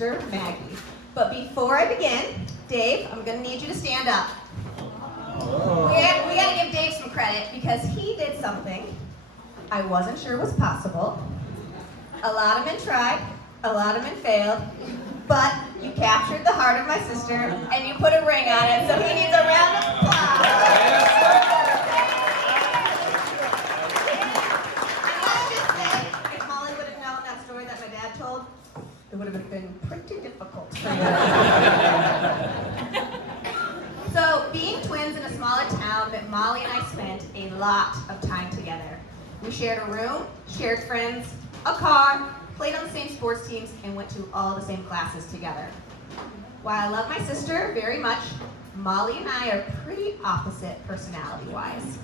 sister, Maggie. But before I begin, Dave, I'm gonna need you to stand up. We gotta give Dave some credit because he did something I wasn't sure was possible. A lot of men tried, a lot of men failed, but you captured the heart of my sister and you put a ring on it, so he needs a round of applause. And let's just say, if Molly would have known that story that my dad told, it would have been pretty difficult. So, being twins in a smaller town meant Molly and I spent a lot of time together. We shared a room, shared friends, a car, played on the same sports teams, and went to all the same classes together. While I love my sister very much, Molly and I are pretty opposite personality-wise.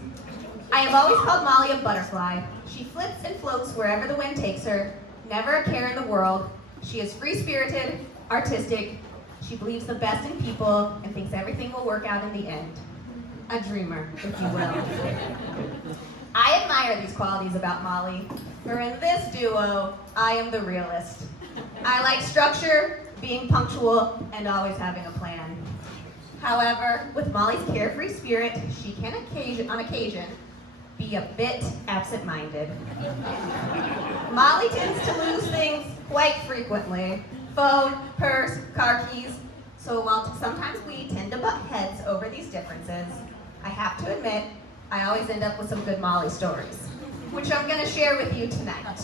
I have always called Molly a butterfly. She flips and floats wherever the wind takes her, never a care in the world. She is free-spirited, artistic. She believes the best in people and thinks everything will work out in the end. A dreamer, if you will. I admire these qualities about Molly, for in this duo, I am the realist. I like structure, being punctual, and always having a plan. However, with Molly's carefree spirit, she can on occasion be a bit absent-minded. Molly tends to lose things quite frequently. Phone, purse, car keys. So while sometimes we tend to butt heads over these differences, I have to admit, I always end up with some good Molly stories, which I'm going to share with you tonight.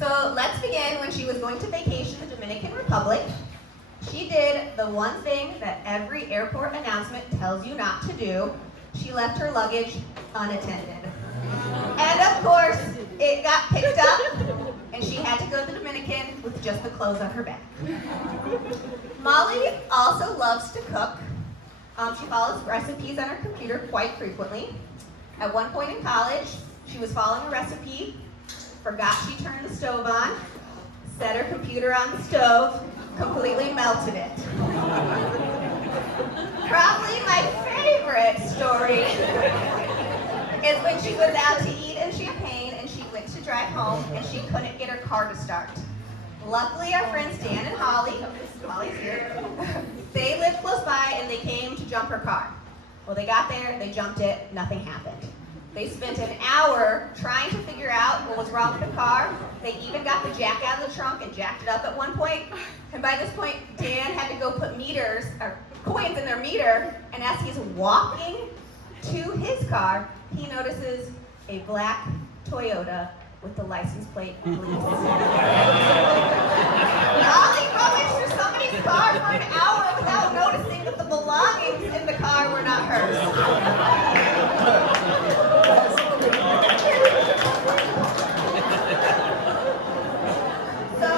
So let's begin when she was going to vacation in the Dominican Republic. She did the one thing that every airport announcement tells you not to do. She left her luggage unattended. And of course, it got picked up, and she had to go to the Dominican with just the clothes on her back. Molly also loves to cook. She follows recipes on her computer quite frequently. At one point in college, she was following a recipe, forgot she turned the stove on, set her computer on the stove, completely melted it. Probably my favorite story is when she was out to eat in Champaign and she went to drive home and she couldn't get her car to start. Luckily, our friends Dan and Holly's here, they lived close by and they came to jump her car. Well, they got there, they jumped it, nothing happened. They spent an hour trying to figure out what was wrong with the car. They even got the jack out of the trunk and jacked it up at one point. And by this point, Dan had to go put coins in their meter, and as he's walking to his car, he notices a black Toyota with the license plate police. Molly rummaged through somebody's car for an hour without noticing that the belongings in the car were not hers. So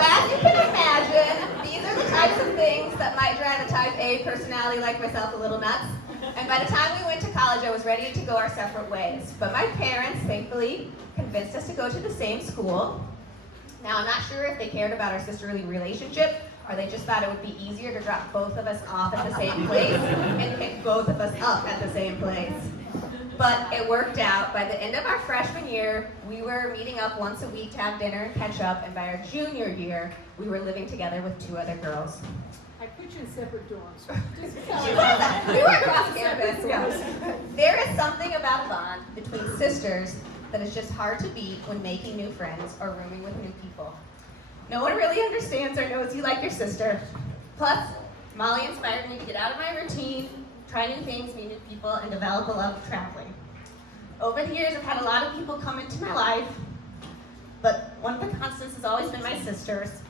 as you can imagine, these are the types of things that might drive a type A personality like myself a little nuts. And by the time we went to college, I was ready to go our separate ways. But my parents, thankfully, convinced us to go to the same school. Now, I'm not sure if they cared about our sisterly relationship, or they just thought it would be easier to drop both of us off at the same place and pick both of us up at the same place. But it worked out. By the end of our freshman year, we were meeting up once a week to have dinner and catch up, and by our junior year, we were living together with 2 other girls. I put you in separate dorms. We were across campus. Yeah. There is something about a bond between sisters that is just hard to beat when making new friends or rooming with new people. No one really understands or knows you like your sister. Plus, Molly inspired me to get out of my routine, try new things, meet new people, and develop a love of traveling. Over the years, I've had a lot of people come into my life, but one of the constants has always been my sisters.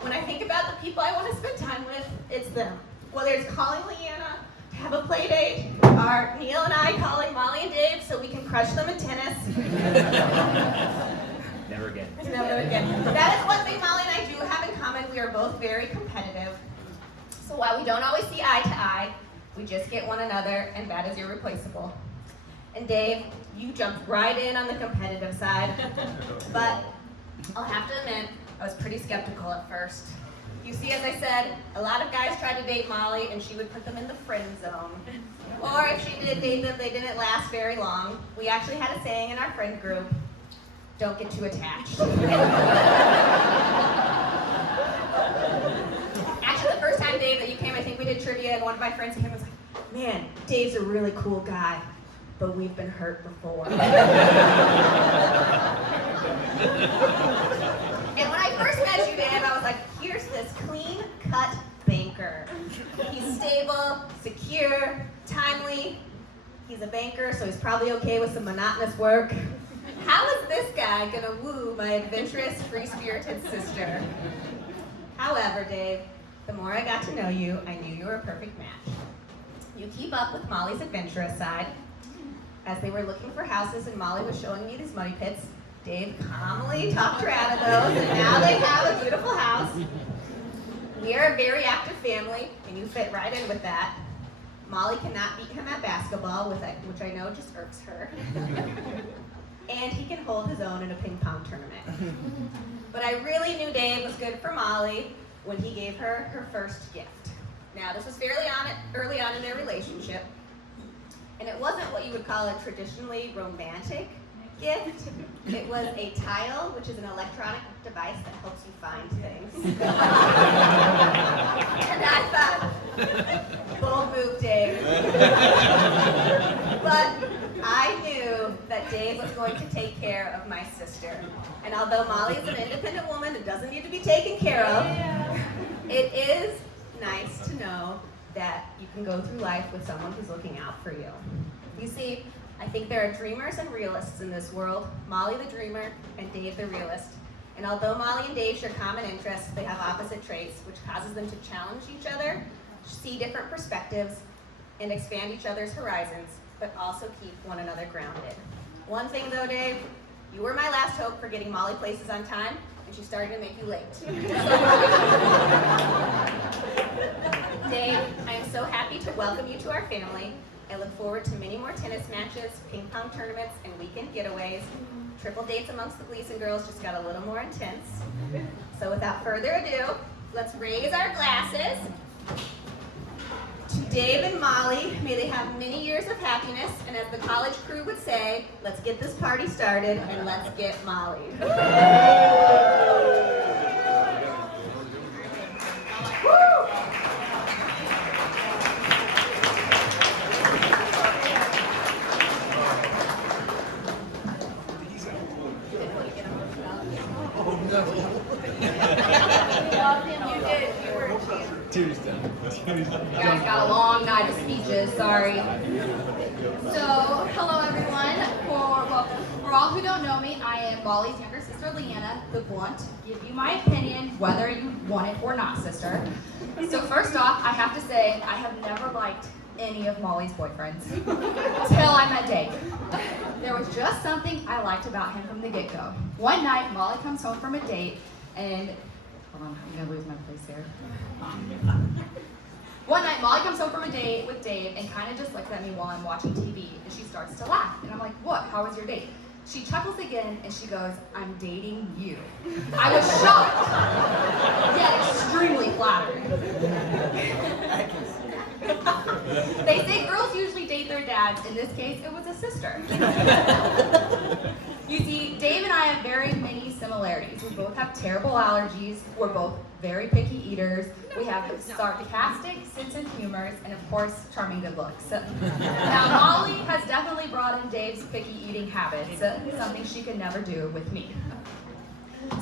When I think about the people I want to spend time with, it's them. Whether it's calling Leanna to have a play date, or Neil and I calling Molly and Dave so we can crush them in tennis. Never again. Never again. That is one thing Molly and I do have in common. We are both very competitive. So while we don't always see eye to eye, we just get one another, and that is irreplaceable. And Dave, you jumped right in on the competitive side, but I'll have to admit, I was pretty skeptical at first. You see, as I said, a lot of guys tried to date Molly, and she would put them in the friend zone. Or if she did date them, they didn't last very long. We actually had a saying in our friend group, don't get too attached. Actually, the first time, Dave, that you came, I think we did trivia, and one of my friends came and was like, man, Dave's a really cool guy, but we've been hurt before. And when I first met you, Dave, I was like, here's this clean-cut banker. He's stable, secure, timely. He's a banker, so he's probably okay with some monotonous work. How is this guy gonna woo my adventurous, free-spirited sister? However, Dave, the more I got to know you, I knew you were a perfect match. You keep up with Molly's adventurous side. As they were looking for houses and Molly was showing me these money pits, Dave calmly talked her out of those, and now they have a beautiful house. We are a very active family, and you fit right in with that. Molly cannot beat him at basketball, which I know just irks her. And he can hold his own in a ping pong tournament. But I really knew Dave was good for Molly when he gave her her first gift. Now, this was fairly early on in their relationship, and it wasn't what you would call a traditionally romantic gift. It was a tile, which is an electronic device that helps you find things. And I thought, bold move, Dave. But I knew that Dave was going to take care of my sister. And although Molly is an independent woman and doesn't need to be taken care of, it is nice to know that you can go through life with someone who's looking out for you. You see, I think there are dreamers and realists in this world, Molly the dreamer and Dave the realist. And although Molly and Dave share common interests, they have opposite traits, which causes them to challenge each other, see different perspectives, and expand each other's horizons, but also keep one another grounded. One thing though, Dave, you were my last hope for getting Molly places on time, and she started to make you late. Dave, I am so happy to welcome you to our family. I look forward to many more tennis matches, ping pong tournaments, and weekend getaways. Triple dates amongst the Gleason girls just got a little more intense. So without further ado, let's raise our glasses. To Dave and Molly, may they have many years of happiness, and as the college crew would say, let's get this party started and let's get Molly. You guys got a long night of speeches, sorry. So, hello everyone. For all who don't know me, I am Molly's younger sister, Leanna, the blunt, give you my opinion, whether you want it or not, sister. So first off, I have to say, I have never liked any of Molly's boyfriends, till I met Dave. There was just something I liked about him from the get-go. One night, Molly comes home from a date, and, hold on, I'm gonna lose my place here. One night, Molly comes home from a date with Dave and kind of just looks at me while I'm watching TV, and she starts to laugh. And I'm like, what? How was your date? She chuckles again, and she goes, I'm dating you. I was shocked, yet extremely flattered. They say girls usually date their dads. In this case, it was a sister. You see, Dave and I have very many similarities. We both have terrible allergies. We're both very picky eaters. We have sarcastic sense of humor, and of course, charming good looks. Now, Molly has definitely brought in Dave's picky eating habits, something she could never do with me.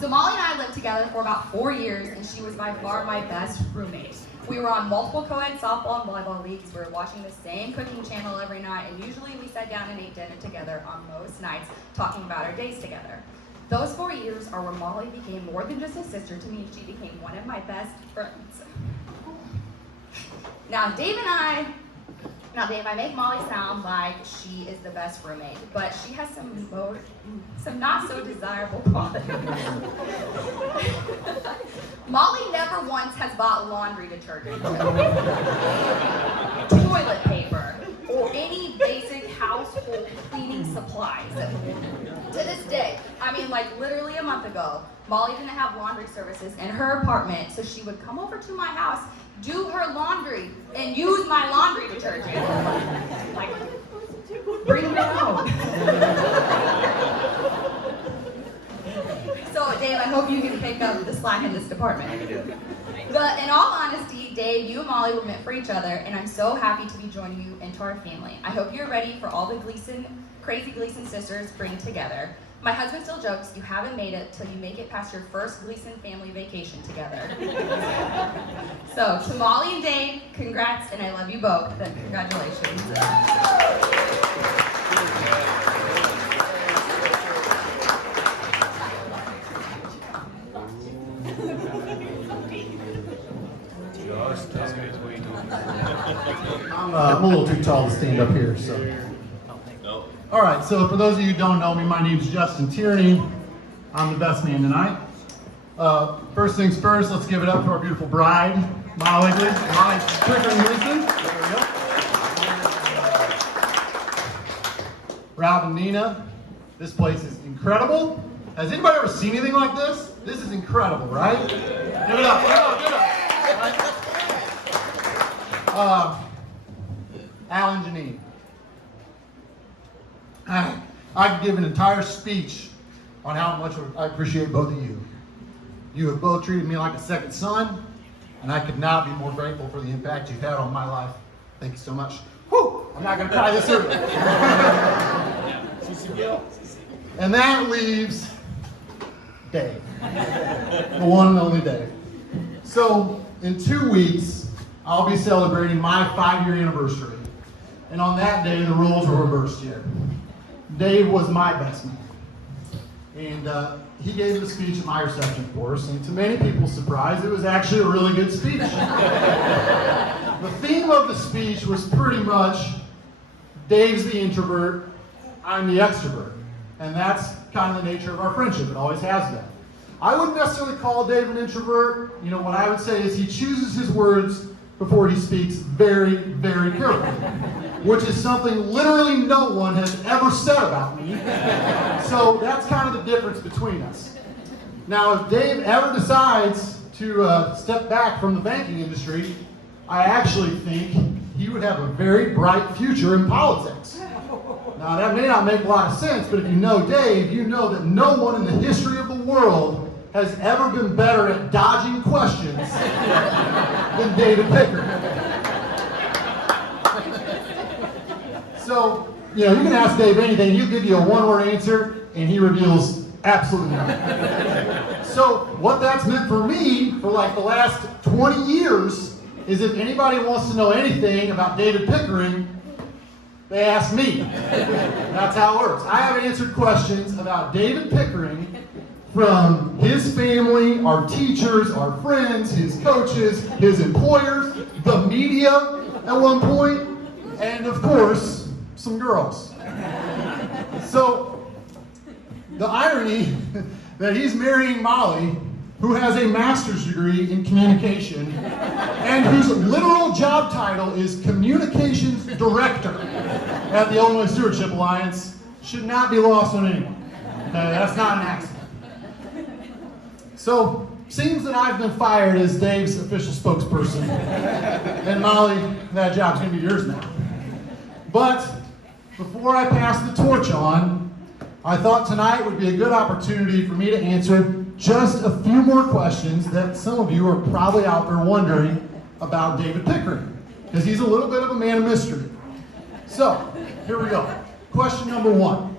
So Molly and I lived together for about 4 years, and she was by far my best roommate. We were on multiple co-ed softball and volleyball leagues. We were watching the same cooking channel every night, and usually we sat down and ate dinner together on most nights, talking about our days together. Those 4 years are where Molly became more than just a sister to me. She became one of my best friends. Now, Dave, I make Molly sound like she is the best roommate, but she has some not so desirable qualities. Molly never once has bought laundry detergent, toilet paper, or any basic household cleaning supplies. To this day, I mean, like literally a month ago, Molly didn't have laundry services in her apartment, so she would come over to my house, do her laundry, and use my laundry detergent. Like, bring it out. So, Dave, I hope you can pick up the slack in this department. But in all honesty, Dave, you and Molly were meant for each other, and I'm so happy to be joining you into our family. I hope you're ready for all the crazy Gleason sisters bring together. My husband still jokes, you haven't made it till you make it past your first Gleason family vacation together. So, to Molly and Dave, congrats, and I love you both. Congratulations. I'm a little too tall to stand up here, so. All right, so for those of you who don't know me, my name is Justin Tierney. I'm the best man tonight. First things first, let's give it up to our beautiful bride, Molly Pickering Gleason. There we go. Rob and Nina, this place is incredible. Has anybody ever seen anything like this? This is incredible, right? Give it up, give it up, give it up. Al and Janine. I could give an entire speech on how much I appreciate both of you. You have both treated me like a second son, and I could not be more grateful for the impact you've had on my life. Thank you so much. Whew, I'm not going to cry this early. And that leaves Dave, the one and only Dave. So, in 2 weeks, I'll be celebrating my 5-year anniversary. And on that day, the roles were reversed here. Dave was my best man. And he gave the speech at my reception for us, and to many people's surprise, it was actually a really good speech. The theme of the speech was pretty much, Dave's the introvert, I'm the extrovert. And that's kind of the nature of our friendship, it always has been. I wouldn't necessarily call Dave an introvert. You know, what I would say is he chooses his words before he speaks very, very carefully, which is something literally no one has ever said about me. So that's kind of the difference between us. Now, if Dave ever decides to step back from the banking industry, I actually think he would have a very bright future in politics. Now, that may not make a lot of sense, but if you know Dave, you know that no one in the history of the world has ever been better at dodging questions than David Pickering. So, you know, you can ask Dave anything, he'll give you a one-word answer, and he reveals absolutely nothing. So, what that's meant for me for like the last 20 years is if anybody wants to know anything about David Pickering, they ask me. That's how it works. I have answered questions about David Pickering from his family, our teachers, our friends, his coaches, his employers, the media at one point, and of course, some girls. So, the irony that he's marrying Molly, who has a master's degree in communication, and whose literal job title is Communications Director at the Illinois Stewardship Alliance, should not be lost on anyone. That's not an accident. So, seems that I've been fired as Dave's official spokesperson. And Molly, that job's gonna be yours now. But, before I pass the torch on, I thought tonight would be a good opportunity for me to answer just a few more questions that some of you are probably out there wondering about David Pickering, because he's a little bit of a man of mystery. So, here we go. Question number 1.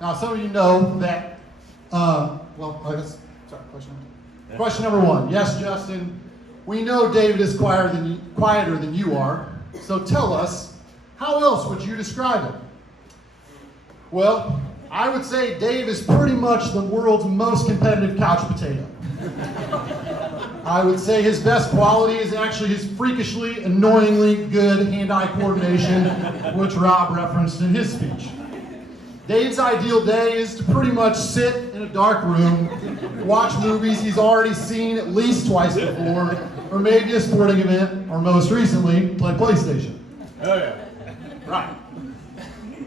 Now, some of you know that, Question number 1. Yes, Justin, we know David is quieter than you are, so tell us, how else would you describe him? Well, I would say Dave is pretty much the world's most competitive couch potato. I would say his best quality is actually his freakishly, annoyingly good hand-eye coordination, which Rob referenced in his speech. Dave's ideal day is to pretty much sit in a dark room, watch movies he's already seen at least twice before, or maybe a sporting event, or most recently, play PlayStation. Oh yeah. Right.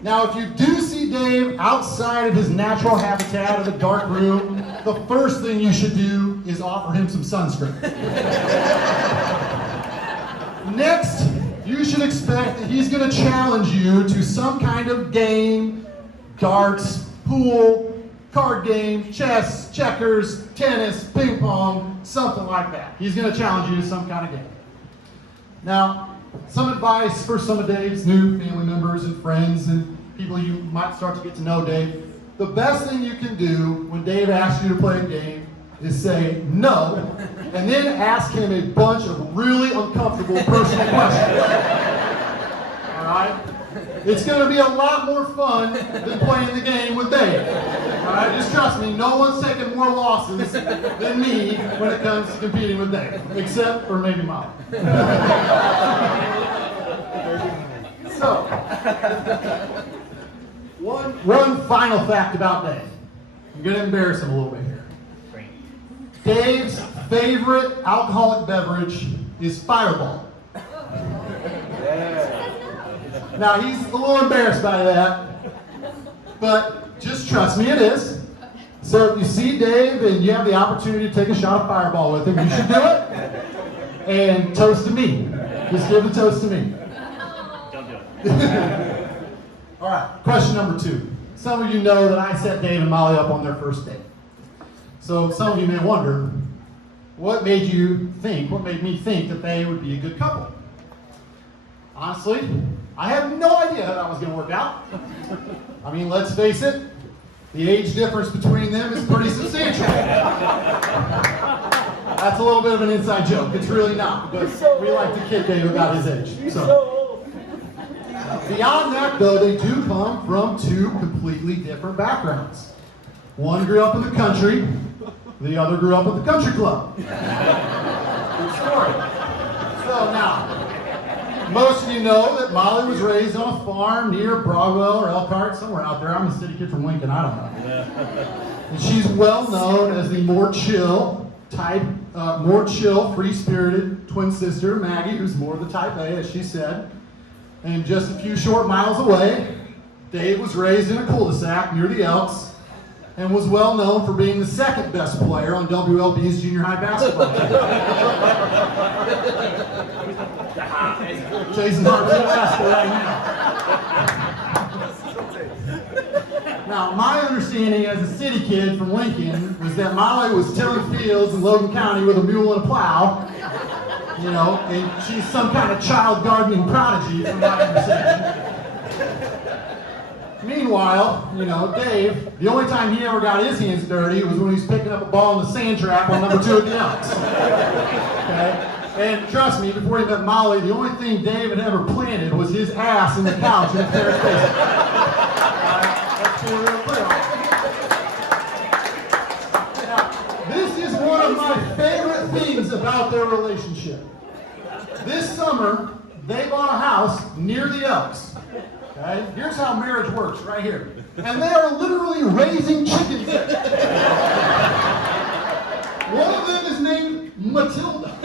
Now, if you do see Dave outside of his natural habitat of a dark room, the first thing you should do is offer him some sunscreen. Next, you should expect that he's going to challenge you to some kind of game, darts, pool, card game, chess, checkers, tennis, ping pong, something like that. He's going to challenge you to some kind of game. Now, some advice for some of Dave's new family members and friends and people you might start to get to know Dave. The best thing you can do when Dave asks you to play a game is say no, and then ask him a bunch of really uncomfortable personal questions. All right? It's going to be a lot more fun than playing the game with Dave. All right? Just trust me, no one's taking more losses than me when it comes to competing with Dave, except for maybe Molly. So, one final fact about Dave. I'm going to embarrass him a little bit here. Dave's favorite alcoholic beverage is Fireball. Now, he's a little embarrassed by that, but just trust me, it is. So if you see Dave and you have the opportunity to take a shot of Fireball with him, you should do it. And toast to me. Just give a toast to me. Don't do it. All right, question number 2. Some of you know that I set Dave and Molly up on their first date. So some of you may wonder, what made me think that they would be a good couple? Honestly, I have no idea how that was going to work out. I mean, let's face it, the age difference between them is pretty substantial. That's a little bit of an inside joke. It's really not, but we like to kid Dave about his age. So, beyond that, though, they do come from 2 completely different backgrounds. One grew up in the country, the other grew up at the country club. Good story. So now, most of you know that Molly was raised on a farm near Broadwell or Elkhart, somewhere out there. I'm a city kid from Lincoln, I don't know. And she's well known as the more chill, free-spirited twin sister, Maggie, who's more the type A, as she said. And just a few short miles away, Dave was raised in a cul-de-sac near the Elks and was well known for being the second best player on WLB's junior high basketball team. Jason Hart's in Alaska right now. Now, my understanding as a city kid from Lincoln was that Molly was tilling fields in Logan County with a mule and a plow, you know, and she's some kind of child gardening prodigy from my understanding. Meanwhile, you know, Dave, the only time he ever got his hands dirty was when he was picking up a ball in the sand trap on number 2 at the Elks. Okay? And trust me, before he met Molly, the only thing Dave had ever planted was his ass in the couch in the Ferris basement. Let's be real clear on it. Now, this is one of my favorite things about their relationship. This summer, they bought a house near the Elks. Okay? Here's how marriage works right here. And they are literally raising chickens. One of them is named Matilda.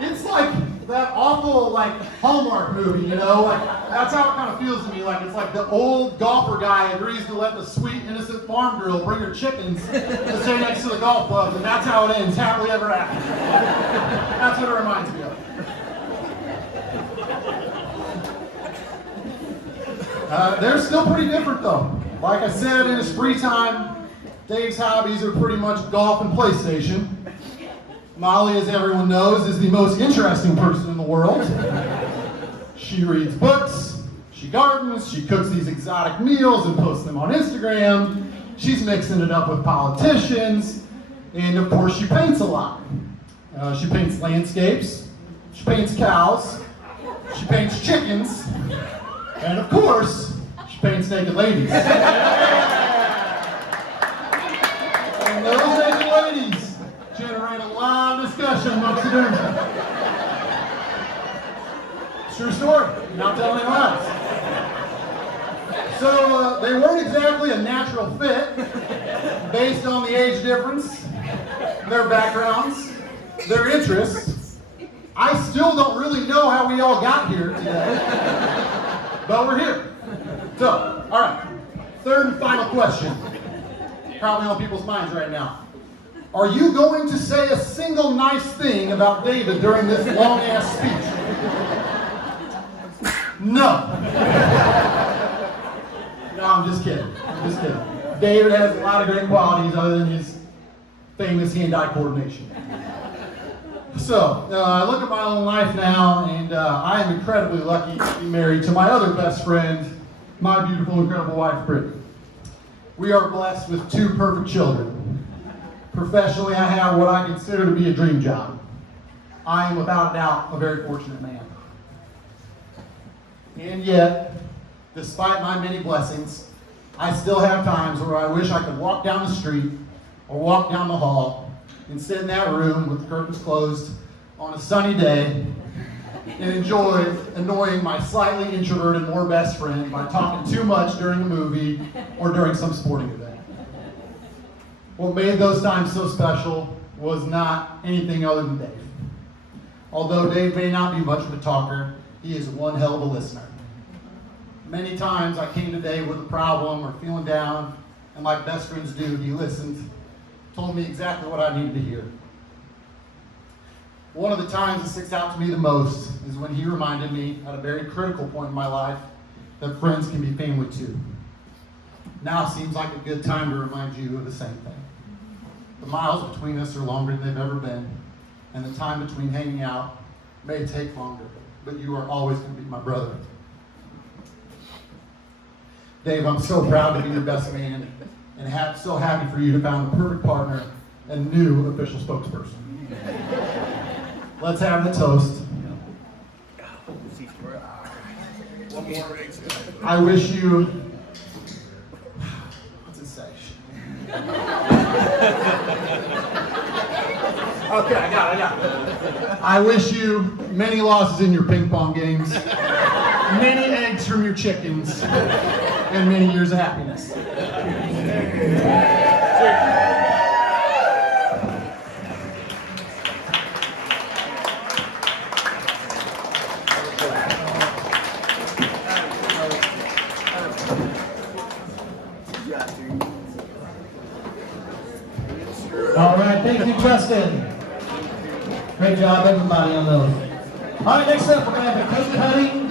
It's like that awful Hallmark movie, you know? That's how it kind of feels to me. It's like the old golfer guy agrees to let the sweet, innocent farm girl bring her chickens to stay next to the golf club, and that's how it ends, happily ever after. That's what it reminds me of. They're still pretty different though. Like I said, in his free time, Dave's hobbies are pretty much golf and PlayStation. Molly, as everyone knows, is the most interesting person in the world. She reads books, she gardens, she cooks these exotic meals and posts them on Instagram. She's mixing it up with politicians, and of course she paints a lot. She paints landscapes, she paints cows, she paints chickens, and of course, she paints naked ladies. And those naked ladies generate a lot of discussion amongst the Durham. True story, not telling anyone else. So they weren't exactly a natural fit based on the age difference, their backgrounds, their interests. I still don't really know how we all got here today. But we're here. So, all right. Third and final question. Probably on people's minds right now. Are you going to say a single nice thing about David during this long-ass speech? No. No, I'm just kidding. I'm just kidding. David has a lot of great qualities other than his famous hand-eye coordination. So, I look at my own life now, and I am incredibly lucky to be married to my other best friend, my beautiful, incredible wife, Brittany. We are blessed with 2 perfect children. Professionally, I have what I consider to be a dream job. I am without a doubt a very fortunate man. And yet, despite my many blessings, I still have times where I wish I could walk down the street or walk down the hall and sit in that room with the curtains closed on a sunny day and enjoy annoying my slightly introverted more best friend by talking too much during a movie or during some sporting event. What made those times so special was not anything other than Dave. Although Dave may not be much of a talker, he is one hell of a listener. Many times I came to Dave with a problem or feeling down, and like best friends do, he listened, told me exactly what I needed to hear. One of the times that sticks out to me the most is when he reminded me at a very critical point in my life that friends can be family too. Now seems like a good time to remind you of the same thing. The miles between us are longer than they've ever been, and the time between hanging out may take longer, but you are always going to be my brother. Dave, I'm so proud to be your best man, and so happy for you to found the perfect partner and new official spokesperson. Let's have the toast. I wish you. What's it say? Okay, I got it. I wish you many losses in your ping pong games, many eggs from your chickens, and many years of happiness. All right, thank you, Justin. Great job, everybody on those. All right, next up, we're going to have a coat cutting.